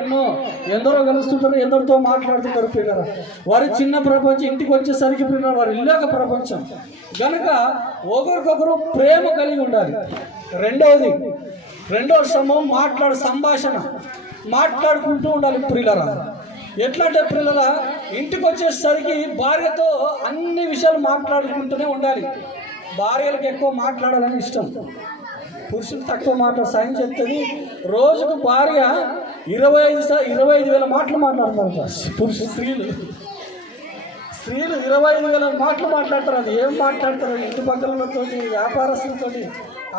ఎన్నో ఎందరో కలుస్తుంటారు, ఎందరితో మాట్లాడుతుంటారు పిల్లలు. వారి చిన్న ప్రపంచం, ఇంటికి వచ్చేసరికి పిల్లలు వారి ఇల్లాక ప్రపంచం కనుక ఒకరికొకరు ప్రేమ కలిగి ఉండాలి. రెండో సమూహం సంభాషణ మాట్లాడుకుంటూ ఉండాలి పిల్లల. ఎట్లా అంటే పిల్లల ఇంటికి వచ్చేసరికి భార్యతో అన్ని విషయాలు మాట్లాడుకుంటూనే ఉండాలి. భార్యలకు ఎక్కువ మాట్లాడాలని ఇష్టం, పురుషులు తక్కువ సాయం చెప్తుంది. రోజుకు భార్య 25,000 మాటలు మాట్లాడతారు. స్త్రీలు 25,000 మాటలు మాట్లాడతారు. అది ఏం మాట్లాడతారు? ఇంటి పక్కలతో, వ్యాపారస్తులతో,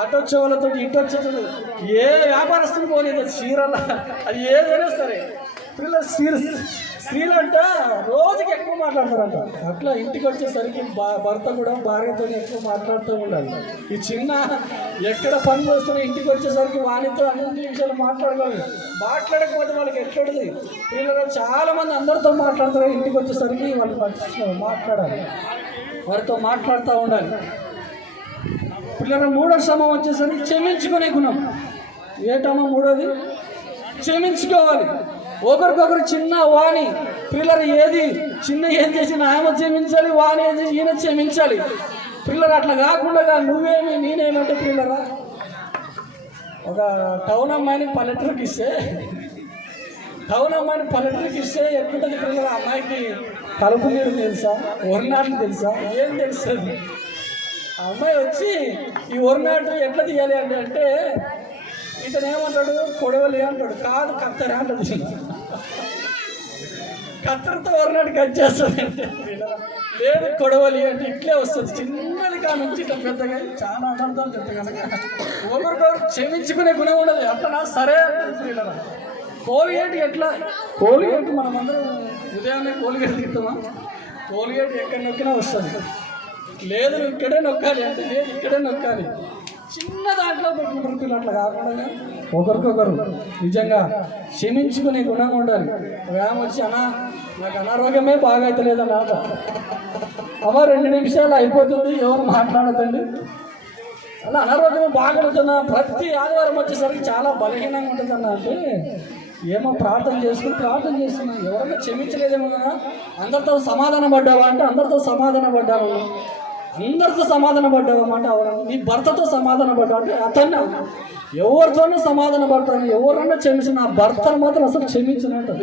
అటు వచ్చే వాళ్ళతో, ఇటు వచ్చేది ఏ వ్యాపారస్తులు పోలేదు చీరల, అది ఏదైనా సరే స్త్రీలు అంట రోజుకి ఎక్కువ మాట్లాడతారంట. అట్లా ఇంటికి వచ్చేసరికి భర్త కూడా భార్యతో ఎక్కువ మాట్లాడుతూ ఉండాలి. ఈ చిన్న ఎక్కడ పని చేస్తున్నా ఇంటికి వచ్చేసరికి వానితో అన్ని విషయాలు మాట్లాడకపోతే వాళ్ళకి ఎట్లుంటుంది? పిల్లలు చాలా మంది అందరితో మాట్లాడతారు, ఇంటికి వచ్చేసరికి వాళ్ళు మాట్లాడాలి, వారితో మాట్లాడుతూ ఉండాలి. పిల్లల మూడో సమం వచ్చేసరికి క్షమించుకునే గుణం. ఏటమ్మా మూడోది? క్షమించుకోవాలి. ఒకరికొకరు చిన్న వాణి పిల్లలు ఏది చిన్న ఏం చేసినా ఆమె క్షమించాలి, వాణి ఏం చేసి ఈయన క్షమించాలి. పిల్లలు అట్లా కాకుండా నువ్వేమి నేనేమంటే పిల్లరా ఒక టౌన్ అమ్మాయిని పల్లెటూరుకి ఇస్తే ఎట్లుంటుంది పిల్లల? అమ్మాయికి కలుపు నీరు తెలుసా, ఒరినాట్లు తెలుసా, ఏం తెలుస్తుంది? ఆ అమ్మాయి వచ్చి ఈ ఒరినాటు ఎట్లా తీయాలి అంటే ఇతను ఏమంటాడు? కొడవలి అంటాడు. కాదు కత్తెర అంటాడు. కత్తెరతో ఒరినాడు కట్ చేస్తుంది అంటే లేదు కొడవలి అంటే ఇట్లే వస్తుంది. చిన్నది కానుంచి ఇట్లా పెద్దగా చాలా అర్థాలు చెప్తా కనుక ఒకరికొకరు క్షమించుకునే గుణం ఉండదు. అట్లా సరే కోలిగేట్ ఎట్లా? కోలిగేట్ మనమందరం ఉదయాన్నే కోలిగేట్ తింటామా? కోలిగేట్ ఎక్కడ నొక్కినా వస్తుంది. లేదు ఇక్కడే నొక్కాలి అంటే లేదు ఇక్కడే నొక్కాలి. చిన్న దాంట్లో పెట్టుకుంటారు పిల్లలు. అట్లా కాకుండా ఒకరికొకరు నిజంగా క్షమించుకునే గుణంగా ఉండాలి. వ్యాయామం వచ్చి నాకు అనారోగ్యమే బాగా అయితే లేదన్నమాట, 2 నిమిషాలు అయిపోతుంది, ఎవరు మాట్లాడతండి అలా అనారోగ్యం బాగా అవుతున్నా. ప్రతి ఆదివారం వచ్చేసరికి చాలా బలహీనంగా ఉంటుందన్న అంటే ఏమో ప్రార్థన చేస్తున్నా ఎవరైనా క్షమించలేదేమో కదా. అందరితో సమాధానం పడ్డావా అంటే అందరితో సమాధానం పడ్డావు. అందరితో సమాధాన పడ్డావన్నమాట. నీ భర్తతో సమాధాన పడ్డావు అంటే అతన్ని ఎవరితోనూ సమాధాన పడతాను, ఎవరన్నా క్షమించిన నా భర్తను మాత్రం అసలు క్షమించినట్టు.